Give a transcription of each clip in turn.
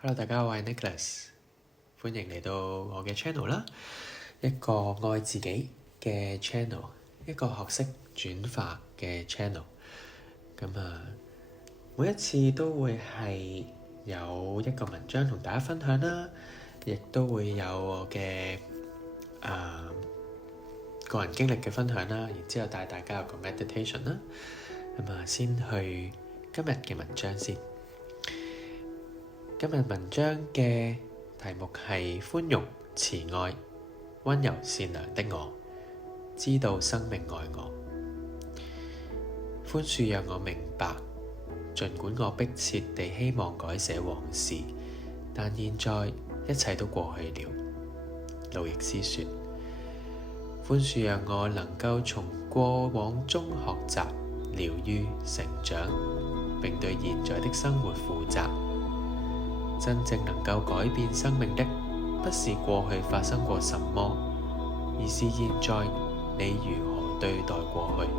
Hello，大家好，我係 Nicholas，歡迎嚟到我嘅 channel 啦，一個愛自己嘅 channel，一個學識轉化嘅 channel。每一次都會係有一個文章同大家分享啦，亦都會有我嘅個人經歷嘅分享啦，然之後帶大家有個 meditation 啦。先去今日嘅文章先。今日文章嘅題目係寬容、慈愛、溫柔、善良的我，知道生命愛我。寬恕讓我明白，儘管我迫切地希望改寫往事，但現在一切都過去了。路易斯說：寬恕讓我能夠從過往中學習、療癒、成長，並對現在的生活負責。真正能夠改變生命的，不是過去發生過什麼，而是現在你如何對待過去。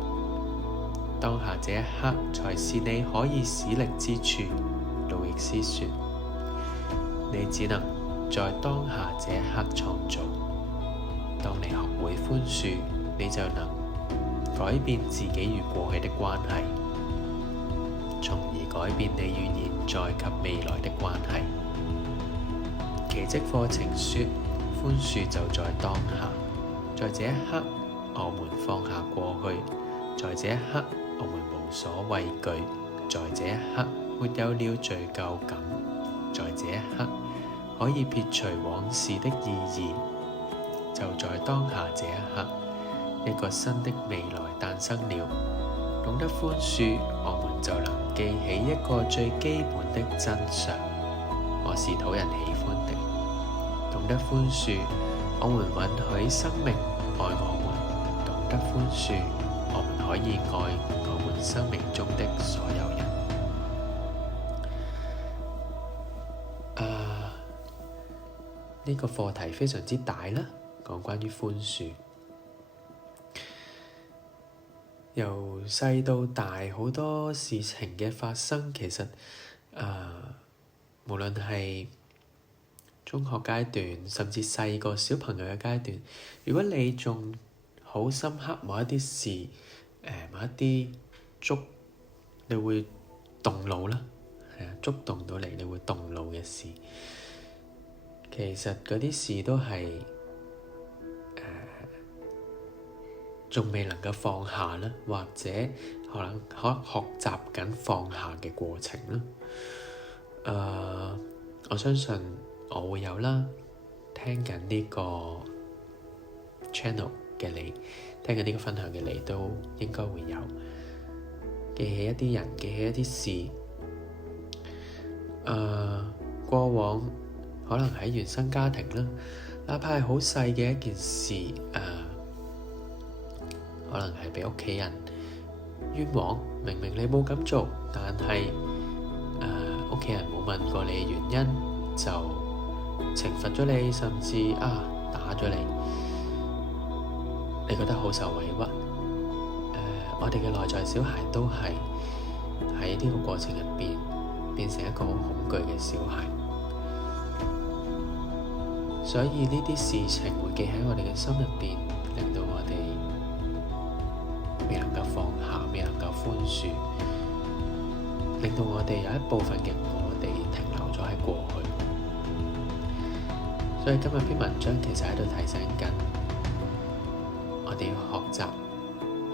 當下這一刻才是你可以使力之處。路易斯說：你只能在當下這一刻創造。當你學會寬恕，你就能改變自己與過去的關係，從而改變你與現在及未來的關係。奇蹟課程說，寬恕就在當下，在這一刻我們放下過去，在這一刻我們無所畏懼，在這一刻沒有了罪疚感，在這一刻可以撇除往事的意義。就在當下這一刻，一個新的未來誕生了。懂得寬恕，我們就能記起一個最基本的真相：我是討人喜歡的。懂得寬恕，我們允許生命愛我們。懂得寬恕，我們可以愛我們生命中的所有人。呢個課題非常之大啦，講關於寬恕。由細到大，好多事情嘅發生，其實無論係中學階段，甚至細個小朋友嘅階段，如果你仲好深刻某一啲事，某一啲你會動怒啦，觸動到你會動怒嘅事，其實嗰啲事都係仲未能夠放下啦，或者可能學習緊放下嘅過程啦。我相信我會有啦，聽緊呢個 channel 嘅你，聽緊呢個分享嘅你都應該會有記起一啲人，記起一啲事。過往可能喺原生家庭啦，哪怕係好細嘅一件事，可能係畀屋企人冤枉，明明你冇咁做，但係屋企人冇問過你原因，就懲罰咗你，甚至打咗你，你覺得好受委屈。我哋嘅內在小孩都係喺呢個過程入邊變成一個好恐懼嘅小孩，所以呢啲事情會記喺我哋嘅心入邊，令到我哋未能夠放下，未能夠寬恕，令到我哋有一部分嘅我哋停留咗喺過去。所以今日篇文章其實喺度提醒緊，我哋要學習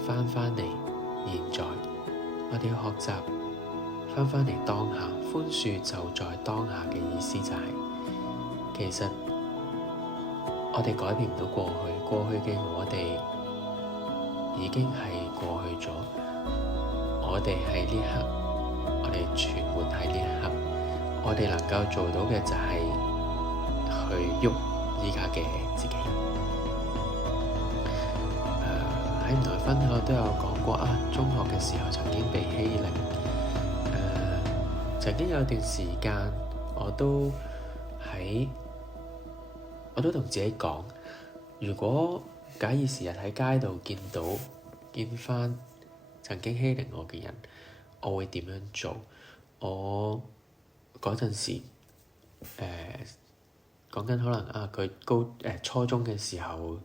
返嚟現在，我哋要學習返嚟當下。寬恕就在當下嘅意思就係，其實我哋改變唔到過去，過去嘅我哋已經係過去咗，我哋喺呢刻，我哋存活喺呢刻，我哋能夠做到嘅就係去喐依家嘅自己。喺唔同嘅分享都有講過中學嘅時候曾經被欺凌，曾經有段時間我都同自己講，如果假以時日喺街度見翻曾經欺凌我嘅人，我會點樣做？我嗰陣時講緊可能佢初中嘅時候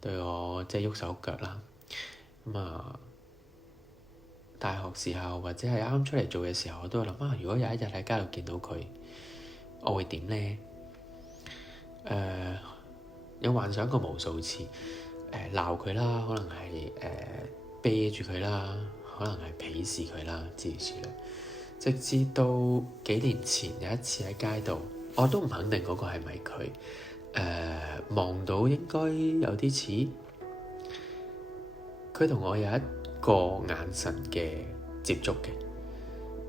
對我即係喐手喐腳啦。大學時候或者係啱啱出嚟做嘅時候，我都會諗如果有一日喺街度見到佢，我會點呢？有幻想過無數次，鬧佢啦，可能係啤住佢啦，可能係鄙視佢啦，諸如此類。直至到幾年前有一次喺街度，我都唔肯定嗰個係咪佢，望到應該有啲似，佢同我有一個眼神嘅接觸嘅，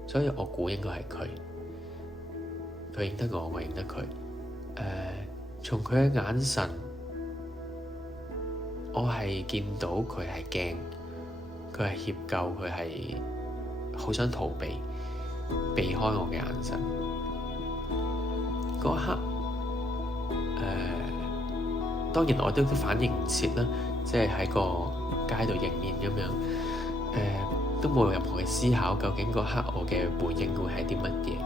所以我估應該係佢。佢認得我，我認得佢。從佢嘅眼神，我係見到佢係驚，佢係歉疚，佢係好想逃避開我嘅眼神。嗰刻，當然我都反應唔切啦，即係喺個街度迎面咁樣，都冇任何嘅思考，究竟嗰刻我嘅回應會係啲乜嘢？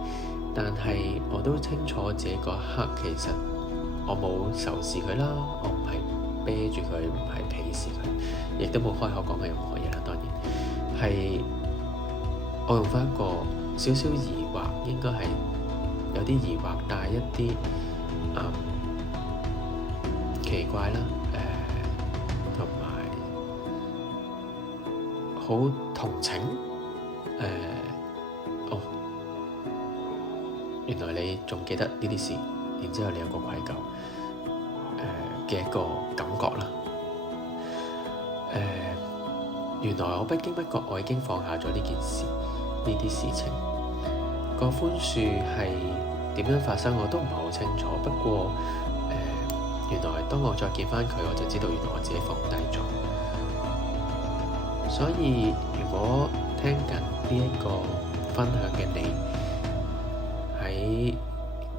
但係我都清楚自己嗰刻其實我冇仇視佢啦，我唔係啤住佢，唔係鄙視佢，亦都冇開口講嘅任何嘢啦。當然係我用返一個少少疑惑，應該係有啲疑惑，但係一啲奇怪啦，同埋好同情，原來你仲記得呢啲事，然之後你有個愧疚嘅一個感覺啦。原來我不經不覺我已經放下咗呢件事，呢啲事情。個寬恕係點樣發生我都唔係好清楚，不過原來當我再見返佢，我就知道原來我自己放低咗。所以如果聽緊呢一個分享嘅你，喺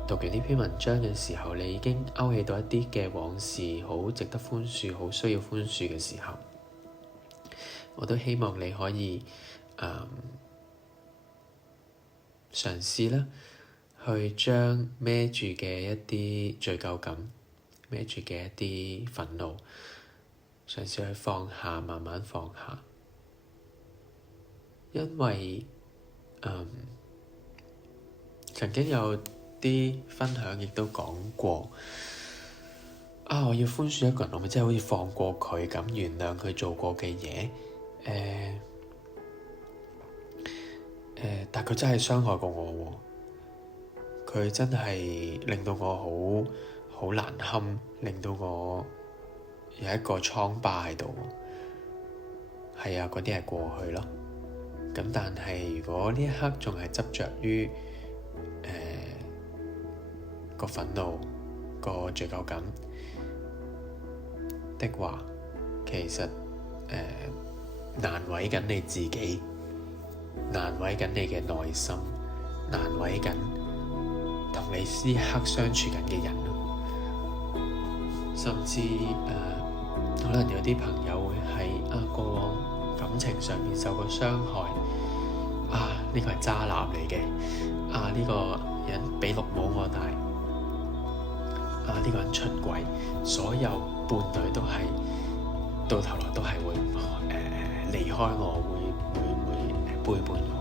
讀完呢篇文章嘅時候，你已經勾起到一啲嘅往事，好值得寬恕，好需要寬恕嘅時候，我都希望你可以嘗試啦，去將孭住嘅一啲罪疚感，孭住嘅一啲憤怒，嘗試去放下，慢慢放下，因為曾經有啲分享亦都講過，我要寬恕一個人，我咪真係好似放過佢咁，原諒佢做過嘅嘢，但佢真係傷害過我喎，佢真係令到我好難堪，令到我有一個瘡疤喺度。係啊，嗰啲係過去咯。咁但係如果呢一刻仲係執着於個憤怒、個罪疚感的話，其實難為緊你自己，難為緊你嘅內心，難為緊同你呢一刻相處緊嘅人。甚至可能有啲朋友會喺過往感情上面受過傷害，呢個係渣男嚟嘅，呢個人比綠帽我大，呢個人出軌，所有伴侶都係到頭來都係會離開我，會背叛我。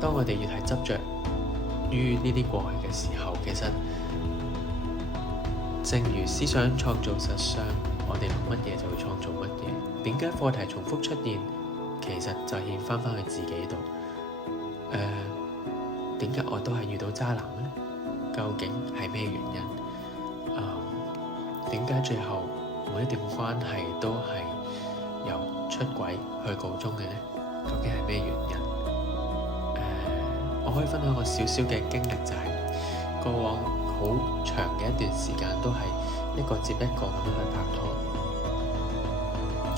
當我哋越係執着於呢啲過去嘅時候，其實正如思想創造實相，我哋諗乜嘢就會創造乜嘢。點解課題重複出現？其實就係返去自己度。點解我都係遇到渣男呢？究竟係咩原因？點解最後每一段關係都係由出軌去告終嘅呢？究竟係咩原因？我可以分享個少少嘅經歷，就係過往好長嘅一段時間都係一個接一個咁樣去拍拖，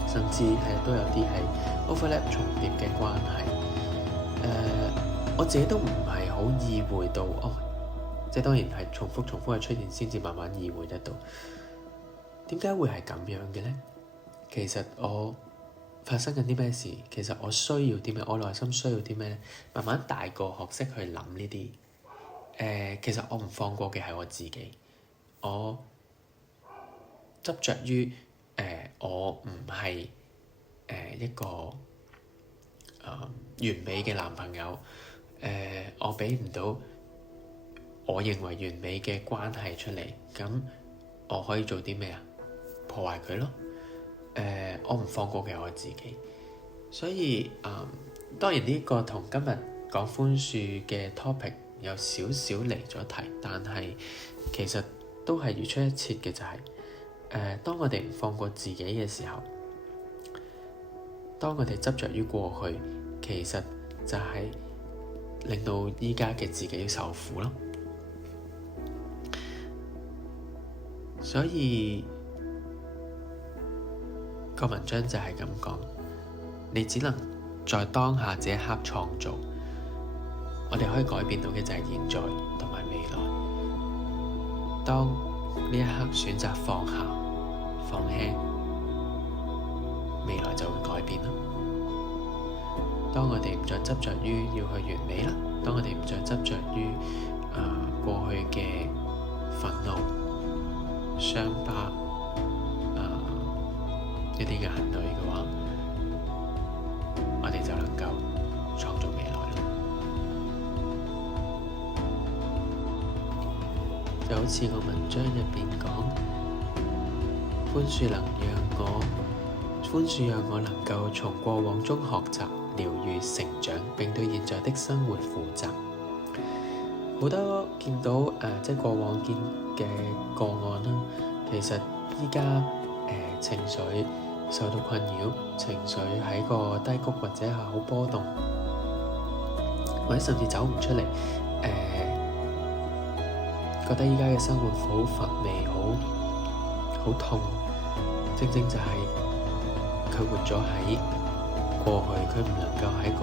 甚至都有啲係 overlap 重疊嘅關係。我自己都唔係好意會到，即係當然係重複嘅出現先至慢慢意會得到。點解會係咁樣嘅呢？其實我發生緊啲咩事？其實我需要啲咩？我內心需要啲咩呢？慢慢大個學識去諗呢啲其實我唔放過嘅係我自己，我執着於我唔係一個完美嘅男朋友，我俾唔到我認為完美嘅關係出嚟，咁我可以做啲咩啊？破壞佢咯。我唔放過嘅係我自己，所以當然呢個同今日講寬恕嘅 topic 有少少離咗題，但係其實都係如出一轍嘅，就係當我哋唔放過自己嘅時候，當我哋執着於過去，其實就係令到依家嘅自己受苦咯。所以個文章就係咁講，你只能在當下這一刻創造，我哋可以改變到嘅就係現在同埋未來。當呢一刻選擇放下、放輕，未來就會改變啦。當我哋唔再執着於要去完美啦，當我哋唔再執着於過去嘅憤怒、傷疤、一啲眼淚嘅話，我哋就能夠創造未來啦。就好似個文章入邊講，寬恕讓我能夠從過往中學習、療愈、成長，並對現在的生活負責。好多見到即係過往見嘅個案啦，其實依家情緒受到困擾，情緒喺個低谷或者係好波動，或者甚至走唔出嚟，覺得依家嘅生活好乏味，好痛，正正就係佢活咗喺過去，佢唔能夠喺個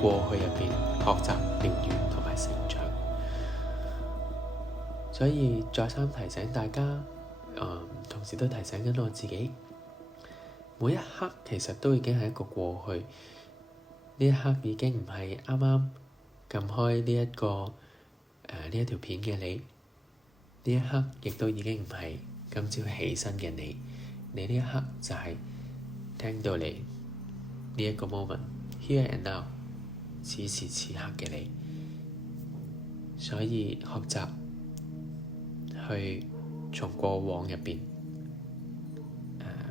過去入邊學習、療愈同埋成長。所以再三提醒大家，同時都提醒緊我自己，每一刻其實都已經係一個過去。呢一刻已經唔係啱啱撳開呢一條片嘅你，呢一刻亦都已經唔係今朝起身嘅你。你呢一刻就係聽到你呢一個 moment here and now， 此時此刻嘅你。所以學習去從過往入邊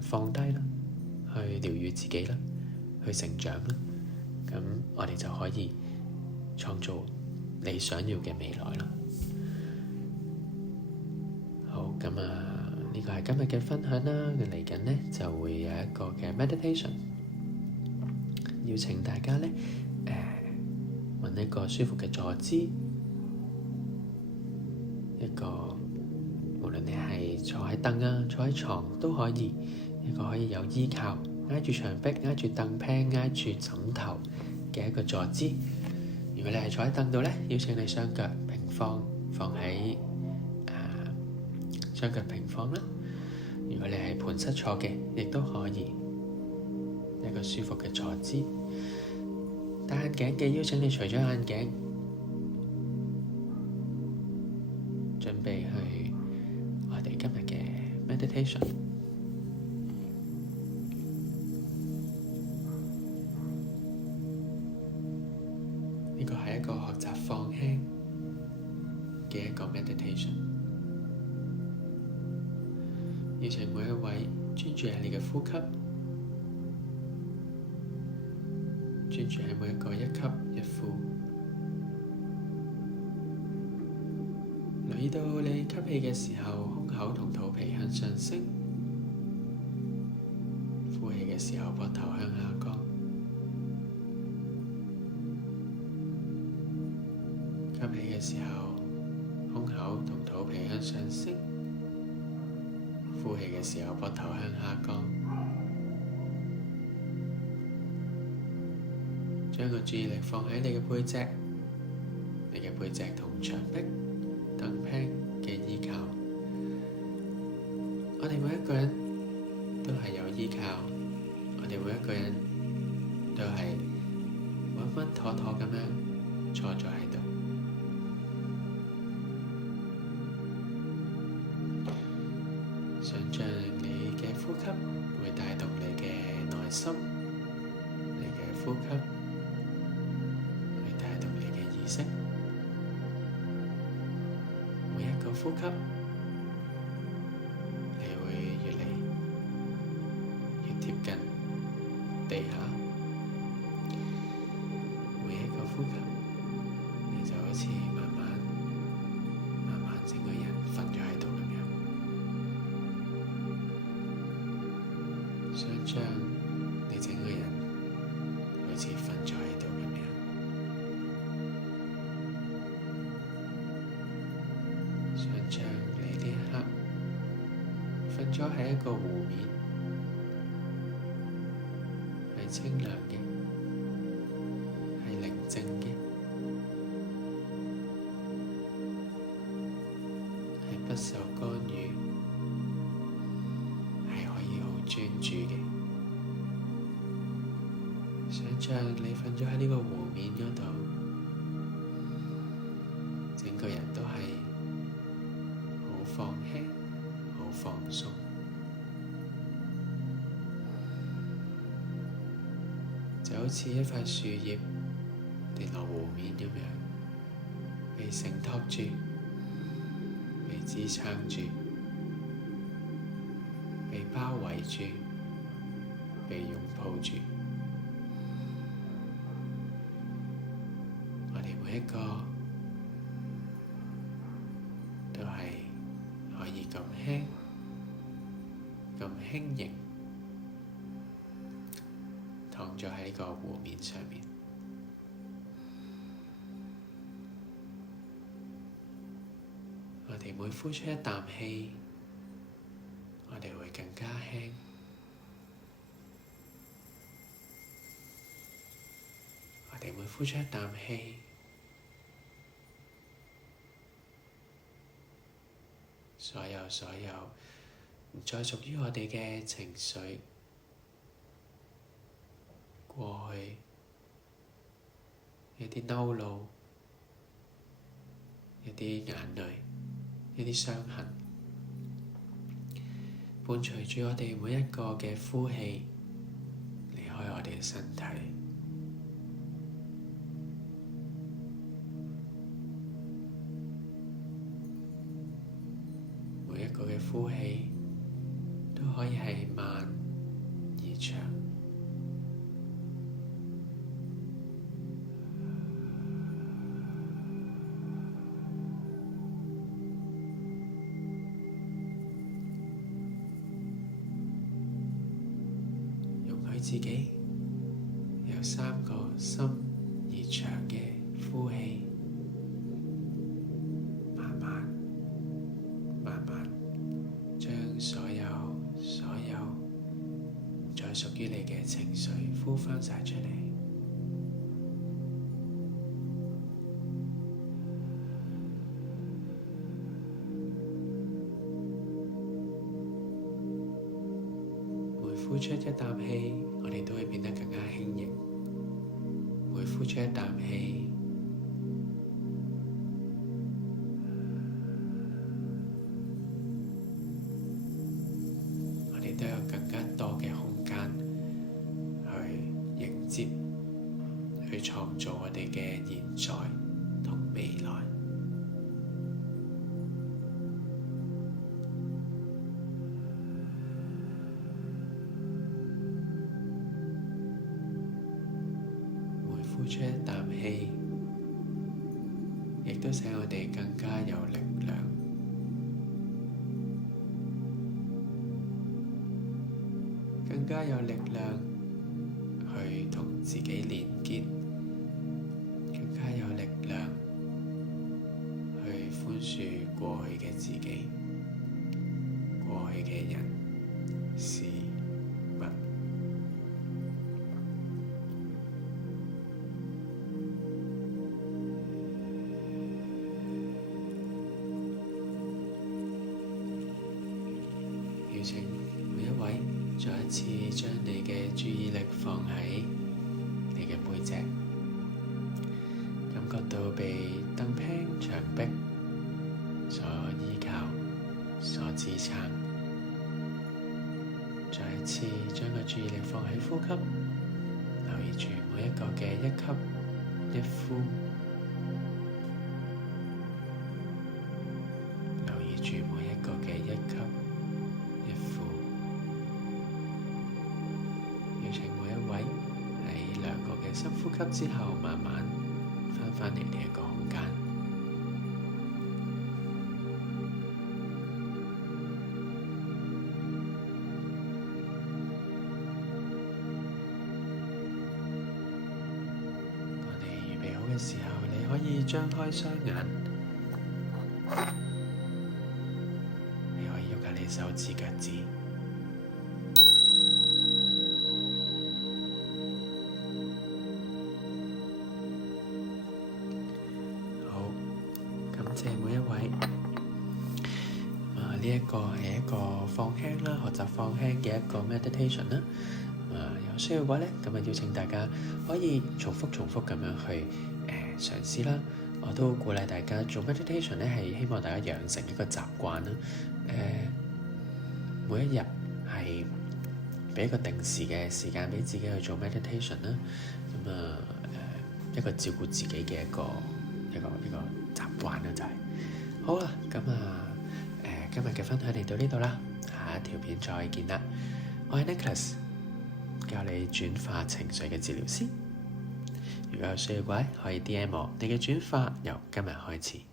放低啦，去療愈自己啦，去成長啦，咁我哋就可以創造你想要嘅未來啦。好，咁呢個係今日嘅分享啦。嚟緊呢就會有一個嘅 meditation， 邀請大家呢揾一個舒服嘅坐姿，一個無論你係坐喺凳啊、坐喺床都可以，一個可以有依靠、挨住牆壁、挨住凳柄、挨住枕頭嘅一個坐姿。如果你係坐喺凳度呢，邀請你雙腳平放喺雙腳平放啦。如果你係盤膝坐嘅，亦都可以一個舒服嘅坐姿。戴眼鏡嘅，邀請你除咗眼鏡，準備去我哋今日嘅 meditation。呢個係一個學習放輕嘅一個 meditation。邀請每一位專注喺你嘅呼吸，專注喺每一個一吸一呼，留意到你吸氣嘅時候，胸口同肚皮向上升；呼氣嘅時候，膊頭向下降。吸氣嘅時候，胸口同肚皮向上升；呼氣嘅時候，膊頭向下降。將個注意力放喺你嘅背脊，你嘅背脊同牆壁、凳柄嘅依靠。我哋每一個人都係有依靠，我哋每一個人都係穩穩妥妥咁樣坐咗喺度。想像你嘅呼吸會帶動你嘅內心，你嘅呼吸會帶動你嘅意識。每一個呼吸，你會越嚟越貼近地下。每一個呼吸，你就好似慢慢整個人瞓咗喺度咁樣。想像你整個人好似瞓咗喺度咁樣。想像你呢一刻瞓咗喺一個湖面，係清涼嘅，係寧靜嘅，係不受干擾，係可以好專注嘅。想像你瞓咗喺呢個湖面嗰度，整個人都係好放輕，好放鬆，就好似一塊樹葉跌落湖面咁樣，被承托住，被支撐住，被包圍住，被擁抱住。我哋每一個都係可以咁輕、咁輕盈，躺咗喺呢個湖面上面。我哋每呼出一啖氣，我哋會更加輕。我哋每呼出一啖氣，所有唔再屬於我哋嘅情緒、過去一啲嬲怒、一啲眼淚、一啲傷痕，伴隨住我哋每一個嘅呼氣離開我哋嘅身體。每一個嘅呼氣都可以係慢而長，容許自己有3個深而長嘅呼氣。所有唔再屬於你嘅情緒呼返晒出嚟。每呼出一啖氣，我哋都會變得更加輕盈。每呼出一啖氣，都有更加多嘅空間去迎接、去創造我哋嘅現在同未來。每呼出一啖氣，亦都使我哋更加有力量。更加有力量去同自己連結，更加有力量去寬恕過去嘅自己、過去嘅人、事、物。邀請每一位再一次將你嘅注意力放喺你嘅背脊，感覺到被凳平牆壁所依靠、所支撐。再一次將個注意力放喺呼吸，留意住每一個嘅一吸一呼，留意住每一個嘅一吸一呼。邀請每一位喺兩個嘅深呼吸之後，慢慢返嚟呢一個空間。嘅時候，你可以張開雙眼，你可以喐下你手指腳趾。好，感謝每一位。呢一個係一個放輕啦，學習放輕嘅一個 meditation 啦。有需要嘅話咧，咁邀請大家可以重複咁樣去嘗試啦。我都鼓勵大家做 meditation 咧，係希望大家養成一個習慣啦。每一日係俾一個定時嘅時間俾自己去做 meditation 啦。一個照顧自己嘅一個習慣啦，就係好啦。今日嘅分享嚟到呢度啦，下一條片再見啦。我係 Nicholas， 教你轉化情緒嘅治療師。如果有需要嘅話，可以 DM 我。你嘅轉化由今日開始。